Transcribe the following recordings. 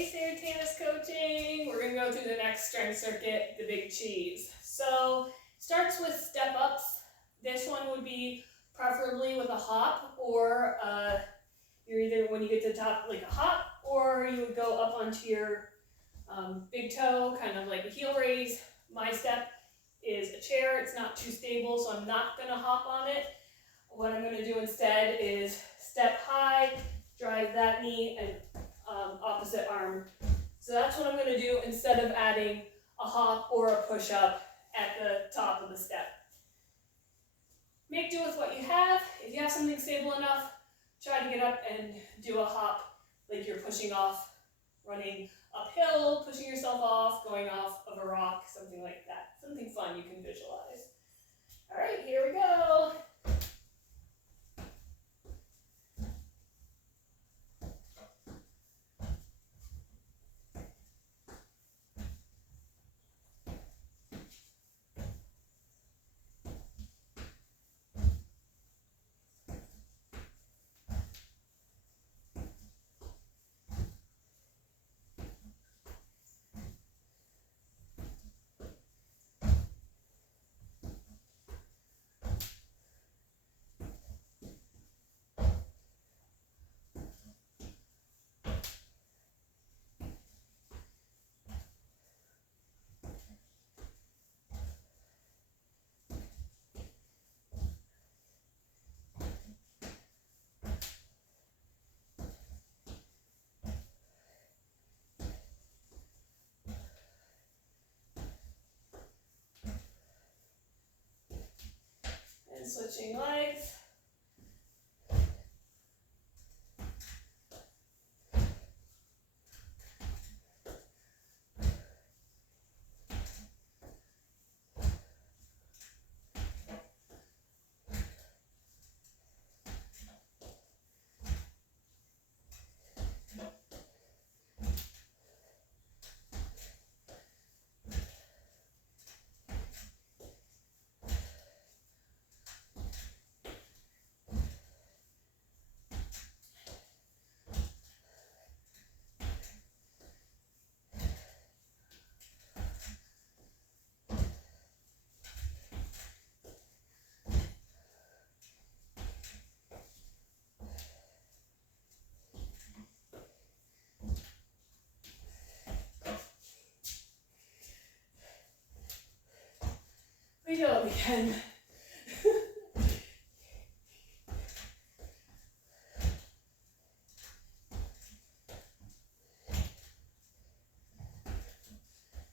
Hey, Sarah Tanis Coaching. We're going to go through the next strength circuit, the big cheese. So, starts with step ups. This one would be preferably with a hop, or you're either when you get to the top like a hop, or you would go up onto your big toe, kind of like a heel raise. My step is a chair. It's not too stable, so I'm not going to hop on it. What I'm going to do instead is step high, drive that knee, and opposite arm. So that's what I'm going to do instead of adding a hop or a push-up at the top of the step. Make do with what you have. If you have something stable enough, try to get up and do a hop like you're pushing off, running uphill, pushing yourself off, going off of a rock, something like that. Something fun you can visualize. All right, here we go. And switching legs. We go again.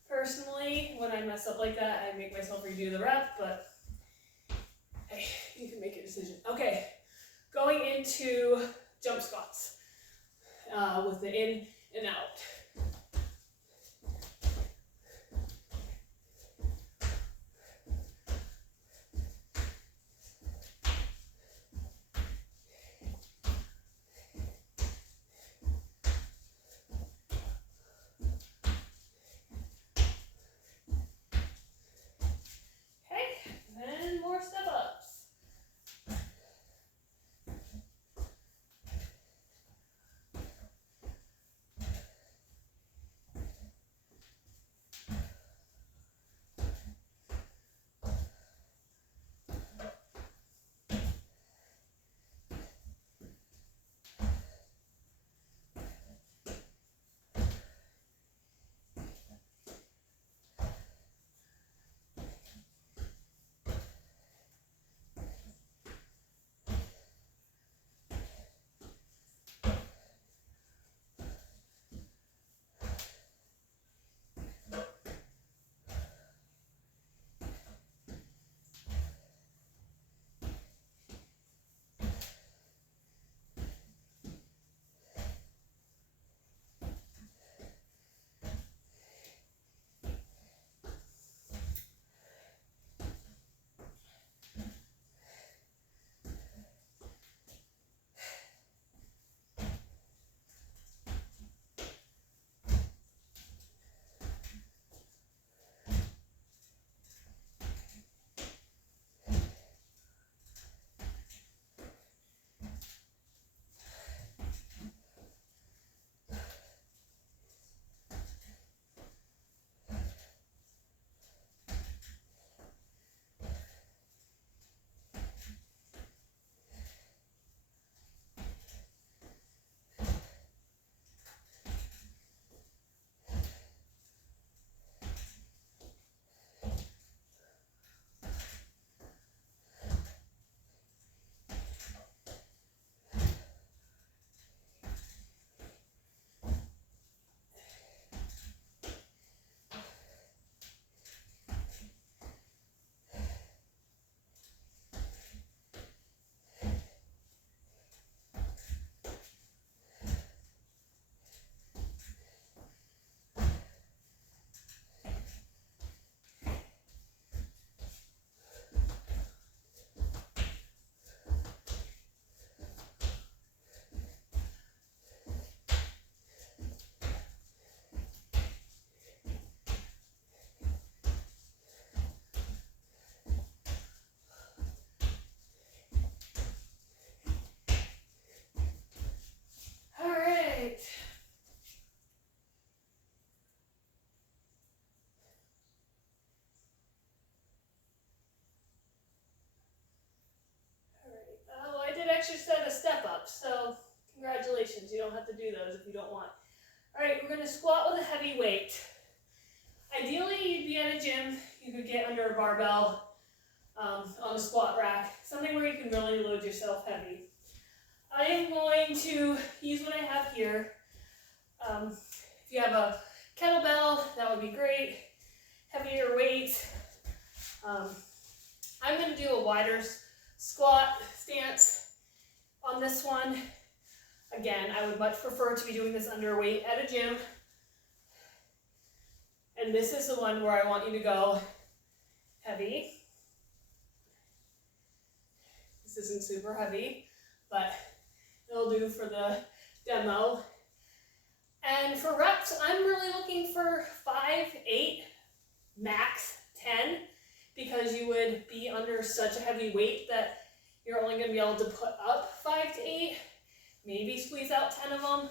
Personally, when I mess up like that, I make myself redo the rep, but hey, you can make a decision. Okay, going into jump squats with the in and out. And more step ups. a step up. So congratulations, you don't have to do those if you don't want. All right, we're gonna squat with a heavy weight. Ideally, you'd be at a gym, you could get under a barbell on a squat rack, something where you can really load yourself heavy. I am going to use what I have here. If you have a kettlebell, that would be great. Heavier weight. I'm going to do a wider squat stance on this one. Again, I would much prefer to be doing this under weight at a gym. And this is the one where I want you to go heavy. This isn't super heavy, but it'll do for the demo. And for reps, I'm really looking for 5, 8, max 10, because you would be under such a heavy weight that you're only going to be able to put up 5 to 8, maybe squeeze out 10 of them.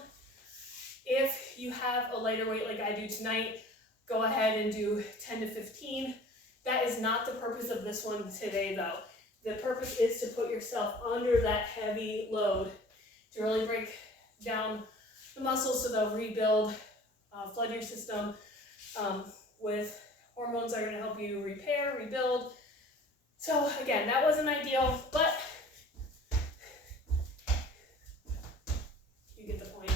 If you have a lighter weight like I do tonight, go ahead and do 10 to 15. That is not the purpose of this one today though. The purpose is to put yourself under that heavy load to really break down the muscles so they'll rebuild, flood your system with hormones that are going to help you repair, rebuild. So again, that wasn't ideal, but you get the point.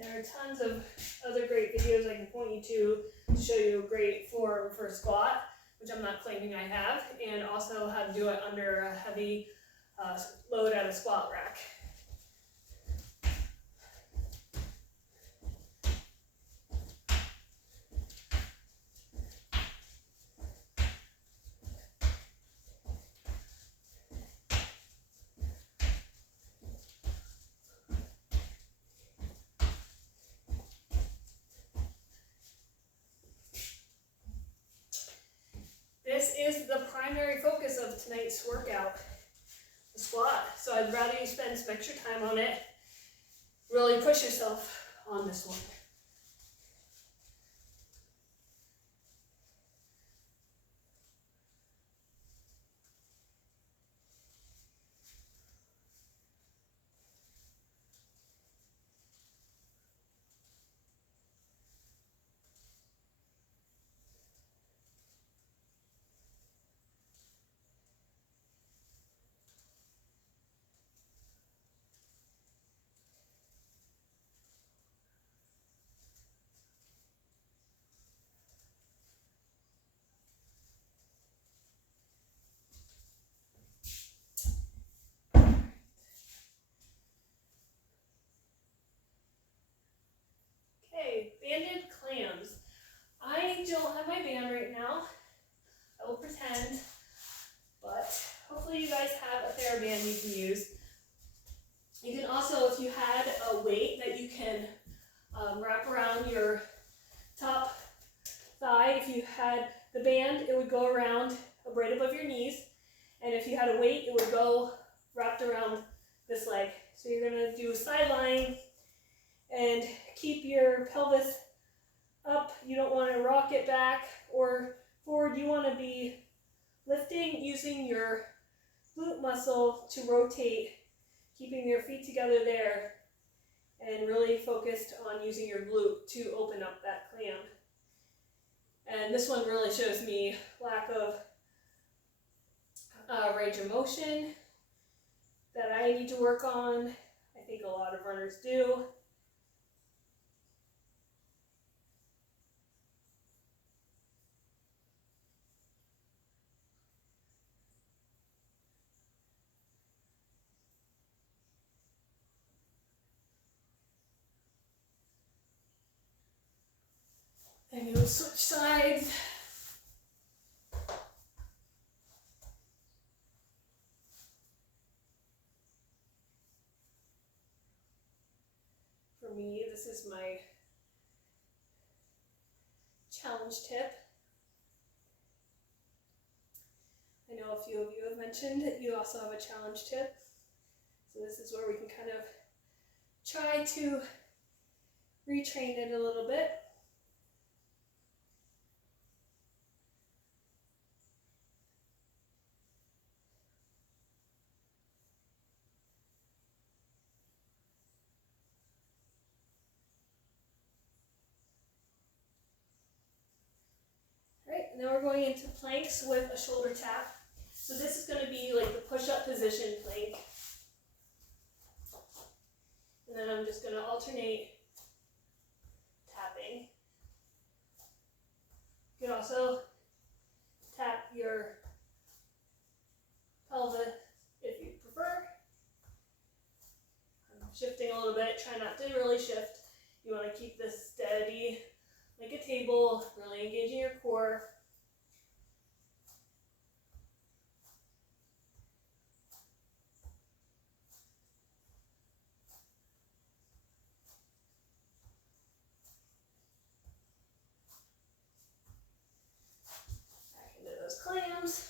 There are tons of other great videos I can point you to show you a great form for a squat, which I'm not claiming I have, and also how to do it under a heavy load at a squat rack. This is the primary focus of tonight's workout, the squat. So I'd rather you spend some extra time on it. Really push yourself on this one. Okay, banded clams. I don't have my band right now. I will pretend, but hopefully you guys have a TheraBand you can use. You can also, if you had a weight that you can wrap around your top thigh, if you had the band, it would go around right above your knees, and if you had a weight, it would go wrapped around this leg. So you're going to do a side lying and keep your pelvis up. You don't want to rock it back or forward. You want to be lifting using your glute muscle to rotate, keeping your feet together there, and really focused on using your glute to open up that clam. And this one really shows me lack of range of motion that I need to work on. I think a lot of runners do. And go switch sides. For me, this is my challenge tip. I know a few of you have mentioned that you also have a challenge tip. So this is where we can kind of try to retrain it a little bit. All right, now we're going into planks with a shoulder tap. So this is going to be like the push-up position plank. And then I'm just going to alternate tapping. You can also tap your pelvis if you prefer. I'm shifting a little bit, try not to really shift. You want to keep this steady like a table, really engaging your core. Back into those clams.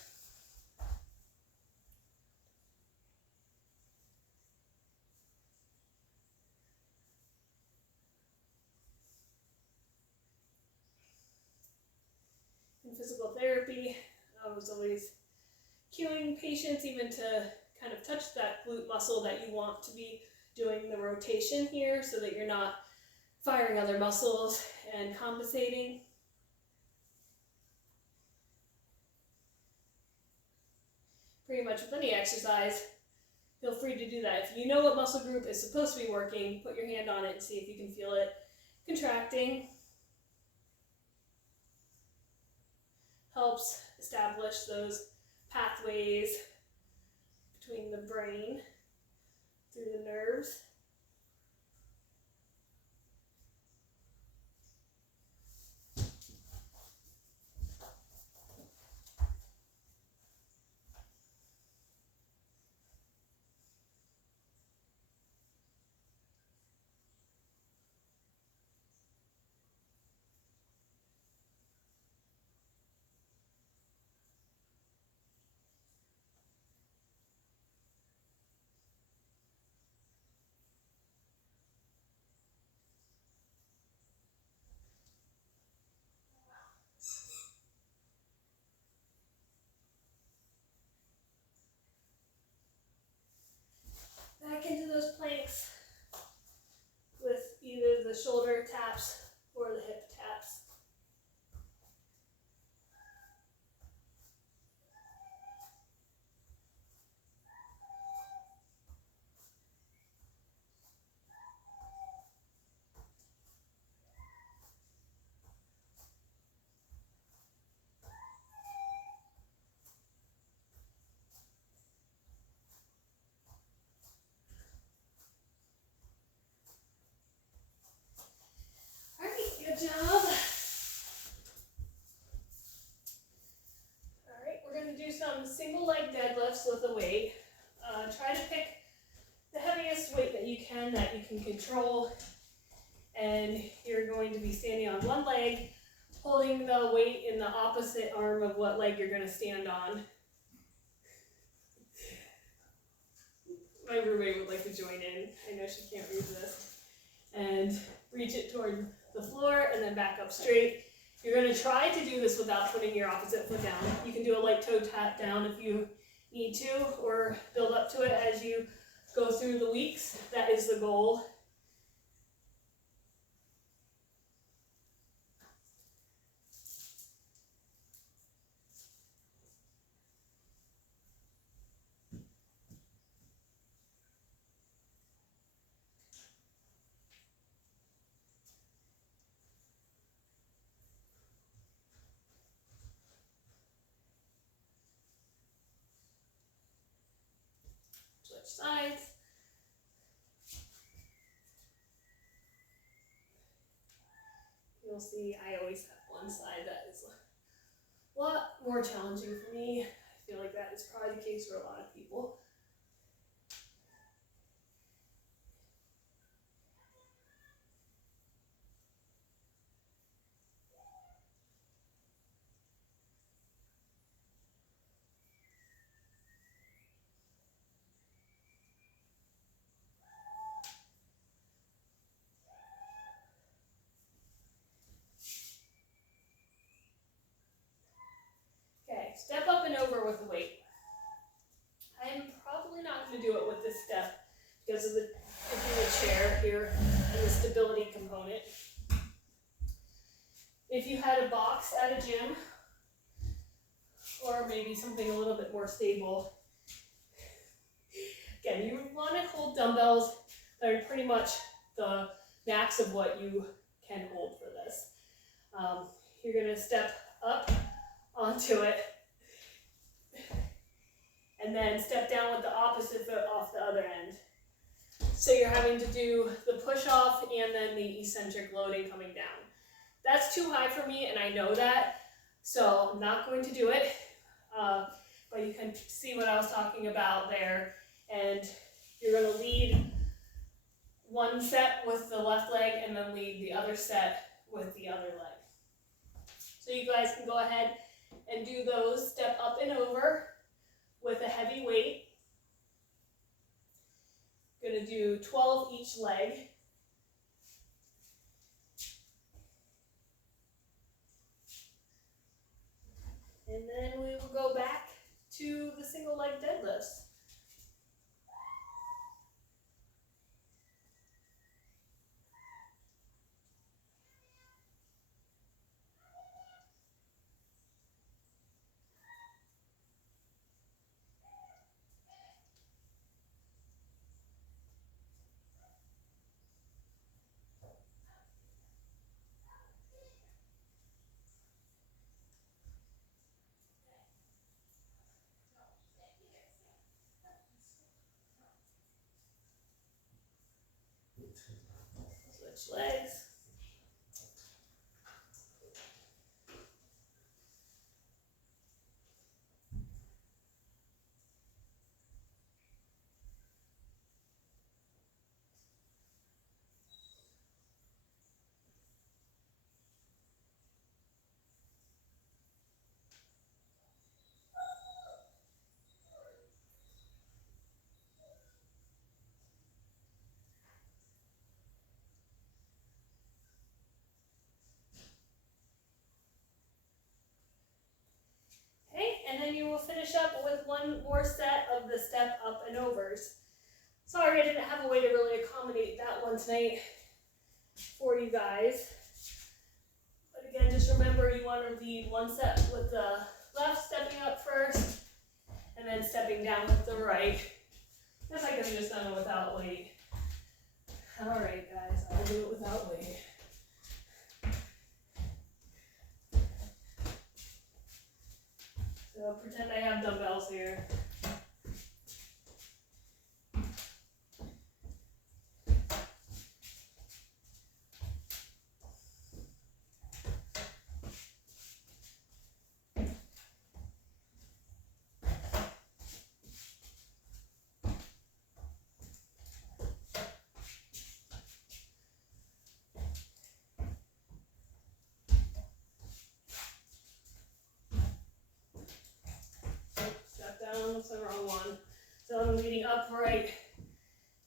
In physical therapy, I was always cueing patients even to kind of touch that glute muscle that you want to be doing the rotation here so that you're not firing other muscles and compensating. Pretty much with any exercise, feel free to do that. If you know what muscle group is supposed to be working, put your hand on it and see if you can feel it contracting. Helps establish those pathways between the brain through the nerves. Back into those planks with either the shoulder taps or the hip taps. Good job. All right, we're going to do some single leg deadlifts with a weight. Try to pick the heaviest weight that you can control. And you're going to be standing on one leg, holding the weight in the opposite arm of what leg you're going to stand on. My roommate would like to join in. I know she can't resist. And reach it toward the floor and then back up straight. You're going to try to do this without putting your opposite foot down. You can do a light toe tap down if you need to, or build up to it as you go through the weeks. That is the goal. Switch sides. You You'll see I always have one side that is a lot more challenging for me. I feel like that is probably the case for a lot of people. Okay, step up and over with the weight. I'm probably not going to do it with this step because of the chair here and the stability component. If you had a box at a gym, or maybe something a little bit more stable, again, you want to hold dumbbells that are pretty much the max of what you can hold for this. You're going to step up onto it and then step down with the opposite foot off the other end. So you're having to do the push off and then the eccentric loading coming down. That's too high for me and I know that, so I'm not going to do it. But you can see what I was talking about there, and you're going to lead one set with the left leg and then lead the other set with the other leg. So you guys can go ahead and do those step up and over with a heavy weight. Going to do 12 each leg. And then we will go back to the single leg deadlifts. Switch legs. And then you will finish up with one more set of the step up and overs. Sorry I didn't have a way to really accommodate that one tonight for you guys. But again, just remember you want to lead one set with the left stepping up first and then stepping down with the right. Guess I could have just done it without weight. Alright guys, I'll do it without weight. So pretend I have dumbbells here. That's the wrong one. So I'm leading up right,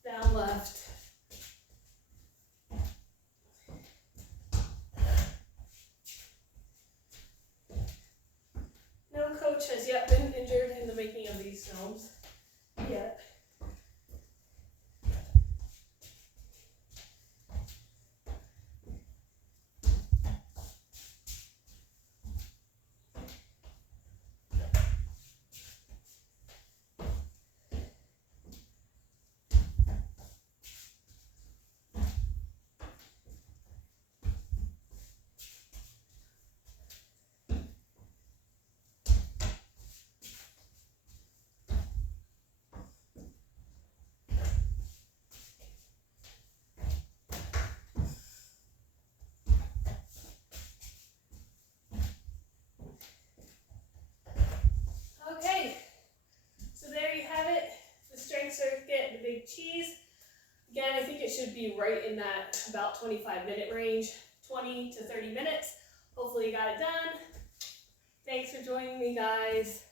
down left. No coach has yet been injured in the making of these films. Yet. be right in that about 25-minute range, 20 to 30 minutes. Hopefully you got it done. Thanks for joining me, guys.